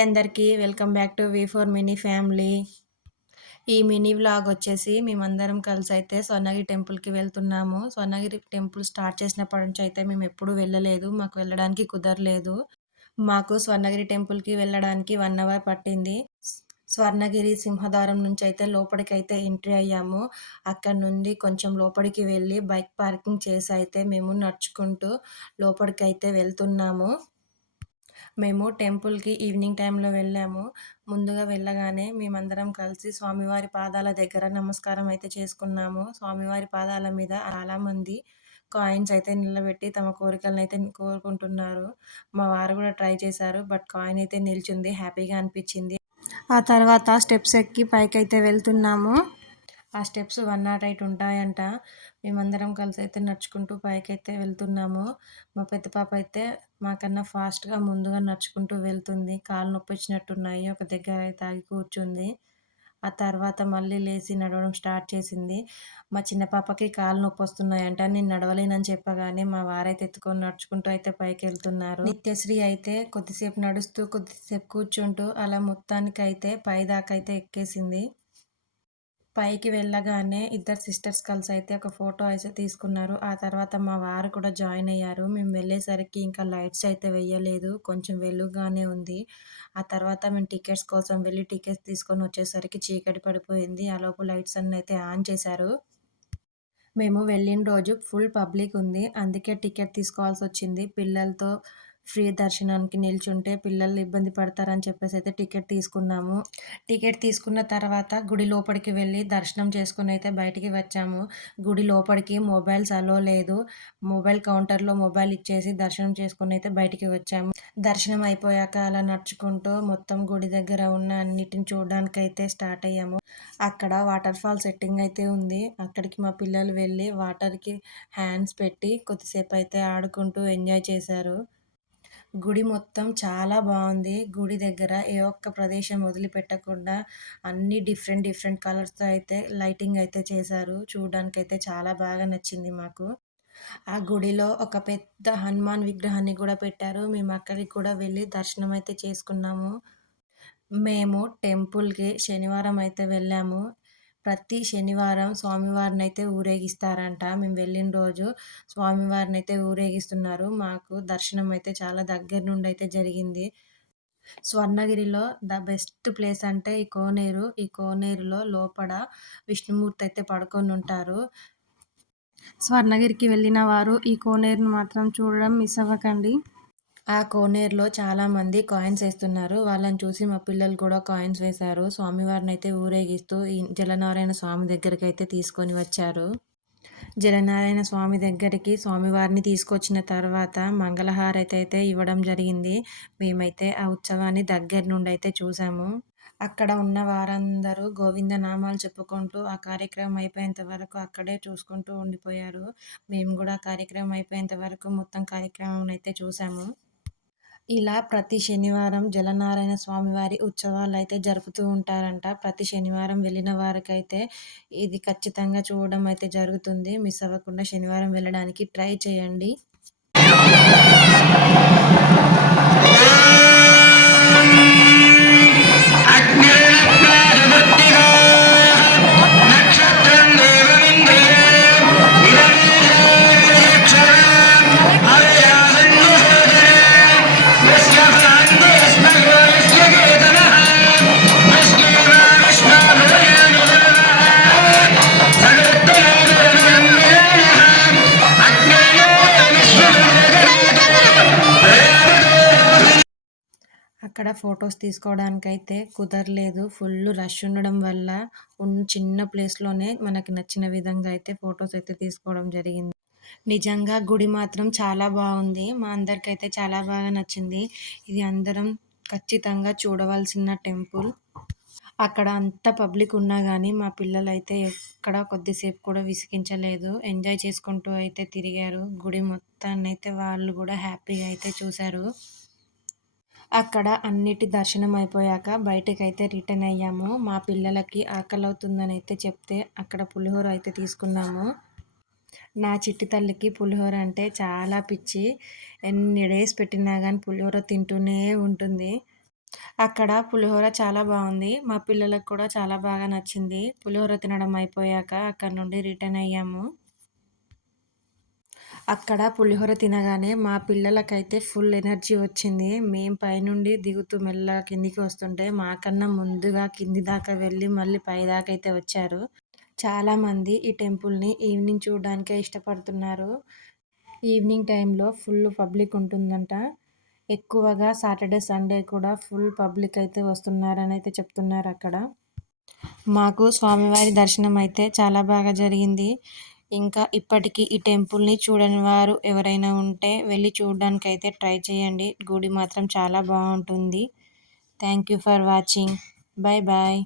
Hi అందరికీ welcome back to V four mini family. ఈ mini vlog వచ్చేసి మేమందరం కలిసి అయితే స్వర్ణగిరి టెంపుల్కి వెళ్తున్నాము. స్వర్ణగిరి టెంపుల్ స్టార్ట్ చేసినప్పటి నుంచి అయితే మేము ఎప్పుడూ వెళ్ళలేదు. మాకు వెళ్ళడానికి కుదరలేదు. మాకు స్వర్ణగిరి టెంపుల్కి వెళ్ళడానికి వన్ అవర్ పట్టింది. స్వర్ణగిరి సింహద్వారం నుంచి అయితే లోపలికి అయితే ఎంట్రీ అయ్యాము. అక్కడ నుండి కొంచెం లోపలికి వెళ్ళి బైక్ పార్కింగ్ చేసి అయితే మేము నడుచుకుంటూ లోపలికి అయితే వెళ్తున్నాము. మేము టెంపుల్‌కి ఈవినింగ్ టైంలో వెళ్ళాము. ముందుగా వెళ్ళగానే మేమందరం కలిసి స్వామివారి పాదాల దగ్గర నమస్కారం అయితే చేసుకున్నాము. స్వామివారి పాదాల మీద చాలామంది కాయిన్స్ అయితే నిలబెట్టి తమ కోరికలనైతే కోరుకుంటున్నారు. మా వారు కూడా ట్రై చేశారు. బట్ కాయిన్ అయితే నిల్చుంది. హ్యాపీగా అనిపించింది. ఆ తర్వాత స్టెప్స్ ఎక్కి పైకి అయితే వెళ్తున్నాము. ఆ స్టెప్స్ వన్ నాట్ ఎయిట్ ఉంటాయంట. మేమందరం కలిసి అయితే నడుచుకుంటూ పైకైతే వెళ్తున్నాము. మా పెద్ద పాప అయితే మాకన్నా ఫాస్ట్‌గా ముందుగా నడుచుకుంటూ వెళ్తుంది. కాళ్ళు నొప్పొచ్చినట్టున్నాయి. ఒక దగ్గర అయితే ఆగి కూర్చుంది. ఆ తర్వాత మళ్ళీ లేచి నడవడం స్టార్ట్ చేసింది. మా చిన్న పాపకి కాళ్ళు నొప్పొస్తున్నాయంట. నేను నడవలేనని చెప్పగానే మా వారైతే ఎత్తుకొని నడుచుకుంటూ అయితే పైకి వెళ్తున్నారు నిత్యశ్రీ అయితే కొద్దిసేపు నడుస్తూ, కొద్దిసేపు కూర్చుంటూ అలా మొత్తానికైతే పైదాకా అయితే ఎక్కేసింది. పైకి వెళ్ళగానే ఇద్దరు సిస్టర్స్ కలిసి అయితే ఒక ఫోటో అయితే తీసుకున్నారు. ఆ తర్వాత మా వారు కూడా జాయిన్ అయ్యారు. మేము వెళ్ళేసరికి ఇంకా లైట్స్ అయితే వేయలేదు. కొంచెం వెలుగుగానే ఉంది. ఆ తర్వాత మేము టికెట్స్ కోసం వెళ్ళి టికెట్స్ తీసుకొని వచ్చేసరికి చీకటి పడిపోయింది. ఆ లోపు లైట్స్ అన్నీ అయితే ఆన్ చేశారు. మేము వెళ్ళిన రోజు ఫుల్ పబ్లిక్ ఉంది. అందుకే టికెట్ తీసుకోవాల్సి వచ్చింది. పిల్లలతో ఫ్రీ దర్శనానికి నిల్చుంటే పిల్లలు ఇబ్బంది పడతారని చెప్పేసి అయితే టికెట్ తీసుకున్నాము. టికెట్ తీసుకున్న తర్వాత గుడి లోపలికి వెళ్ళి దర్శనం చేసుకుని అయితే బయటికి వచ్చాము. గుడి లోపలికి మొబైల్స్ అలో లేదు. మొబైల్ కౌంటర్లో మొబైల్ ఇచ్చేసి దర్శనం చేసుకుని అయితే బయటికి వచ్చాము. దర్శనం అయిపోయాక అలా నడుచుకుంటూ మొత్తం గుడి దగ్గర ఉన్న అన్నిటిని చూడడానికి అయితే స్టార్ట్ అయ్యాము. అక్కడ వాటర్ ఫాల్ సెట్టింగ్ అయితే ఉంది. అక్కడికి మా పిల్లలు వెళ్ళి వాటర్కి హ్యాండ్స్ పెట్టి కొద్దిసేపు అయితే ఆడుకుంటూ ఎంజాయ్ చేశారు. గుడి మొత్తం చాలా బాగుంది. గుడి దగ్గర ఏ ఒక్క ప్రదేశం వదిలిపెట్టకుండా అన్ని డిఫరెంట్ డిఫరెంట్ కలర్స్తో అయితే లైటింగ్ అయితే చేశారు. చూడడానికి అయితే చాలా బాగా నచ్చింది మాకు. ఆ గుడిలో ఒక పెద్ద హనుమాన్ విగ్రహాన్ని కూడా పెట్టారు. మేము అక్కడికి కూడా వెళ్ళి దర్శనం అయితే చేసుకున్నాము. మేము టెంపుల్కి శనివారం అయితే వెళ్ళాము. ప్రతి శనివారం స్వామివారిని అయితే ఊరేగిస్తారంట. మేము వెళ్ళిన రోజు స్వామివారిని అయితే ఊరేగిస్తున్నారు. మాకు దర్శనం అయితే చాలా దగ్గర నుండి అయితే జరిగింది. స్వర్ణగిరిలో ద బెస్ట్ ప్లేస్ అంటే ఈ కోనేరు. ఈ కోనేరులో లోపల విష్ణుమూర్తి అయితే పడుకొని ఉంటారు. స్వర్ణగిరికి వెళ్ళిన వారు ఈ కోనేరును మాత్రం చూడడం మిస్ అవ్వకండి. ఆ కోనేరులో చాలామంది కాయిన్స్ వేస్తున్నారు. వాళ్ళని చూసి మా పిల్లలు కూడా కాయిన్స్ వేశారు. స్వామివారిని అయితే ఊరేగిస్తూ ఈ జలనారాయణ స్వామి దగ్గరికి అయితే తీసుకొని వచ్చారు. జలనారాయణ స్వామి దగ్గరికి స్వామివారిని తీసుకొచ్చిన తర్వాత మంగళహారతి అయితే ఇవ్వడం జరిగింది. మేమైతే ఆ ఉత్సవాన్ని దగ్గర నుండి అయితే చూసాము. అక్కడ ఉన్న వారందరూ గోవింద నామాలు చెప్పుకుంటూ ఆ కార్యక్రమం అయిపోయేంత వరకు అక్కడే చూసుకుంటూ ఉండిపోయారు. మేము కూడా కార్యక్రమం అయిపోయేంత వరకు మొత్తం కార్యక్రమం అయితే చూసాము. ఇలా ప్రతి శనివారం జలనారాయణ స్వామివారి ఉత్సవాలు అయితే జరుపుతూ ఉంటారంట. ప్రతి శనివారం వెళ్ళిన వారికైతే ఇది ఖచ్చితంగా చూడడం అయితే జరుగుతుంది. మిస్ అవ్వకుండా శనివారం వెళ్ళడానికి ట్రై చేయండి. అక్కడ ఫొటోస్ తీసుకోవడానికైతే కుదరలేదు. ఫుల్ రష్ ఉండడం వల్ల ఉన్న చిన్న ప్లేస్లోనే మనకి నచ్చిన విధంగా అయితే ఫొటోస్ అయితే తీసుకోవడం జరిగింది. నిజంగా గుడి మాత్రం చాలా బాగుంది. మా అందరికైతే చాలా బాగా నచ్చింది. ఇది అందరం ఖచ్చితంగా చూడవలసిన టెంపుల్. అక్కడ అంత పబ్లిక్ ఉన్నా కానీ మా పిల్లలు అయితే ఎక్కడ కొద్దిసేపు కూడా విసిగించలేదు. ఎంజాయ్ చేసుకుంటూ అయితే తిరిగారు. గుడి మొత్తాన్ని అయితే వాళ్ళు కూడా హ్యాపీగా అయితే చూశారు. అక్కడ అన్నిటి దర్శనం అయిపోయాక బయటకైతే రిటర్న్ అయ్యాము. మా పిల్లలకి ఆకలి అవుతుందని అయితే చెప్తే అక్కడ పులిహోర అయితే తీసుకున్నాము. నా చిట్టి తల్లికి పులిహోర అంటే చాలా పిచ్చి. ఎన్ని డేస్ పెట్టినా కానీ పులిహోర తింటూనే ఉంటుంది. అక్కడ పులిహోర చాలా బాగుంది. మా పిల్లలకు కూడా చాలా బాగా నచ్చింది. పులిహోర తినడం అయిపోయాక అక్కడ నుండి రిటర్న్ అయ్యాము. అక్కడ పులిహోర తినగానే మా పిల్లలకైతే ఫుల్ ఎనర్జీ వచ్చింది. మేము పైనుండి దిగుతూ మెల్లగా కిందికి వస్తుంటే మాకన్నా ముందుగా కింది దాకా వెళ్ళి మళ్ళీ పై దాకా అయితే వచ్చారు. చాలామంది ఈ టెంపుల్ని ఈవినింగ్ చూడడానికే ఇష్టపడుతున్నారు. ఈవినింగ్ టైంలో ఫుల్ పబ్లిక్ ఉంటుందంట. ఎక్కువగా సాటర్డే సండే కూడా ఫుల్ పబ్లిక్ అయితే వస్తున్నారని అయితే చెప్తున్నారు అక్కడ. మాకు స్వామివారి దర్శనం అయితే చాలా బాగా జరిగింది. ఇంకా ఇప్పటికీ ఈ టెంపుల్ని చూడని వారు ఎవరైనా ఉంటే వెళ్ళి చూడడానికి అయితే ట్రై చేయండి. గుడి మాత్రం చాలా బాగుంటుంది. Thank you for watching. Bye bye.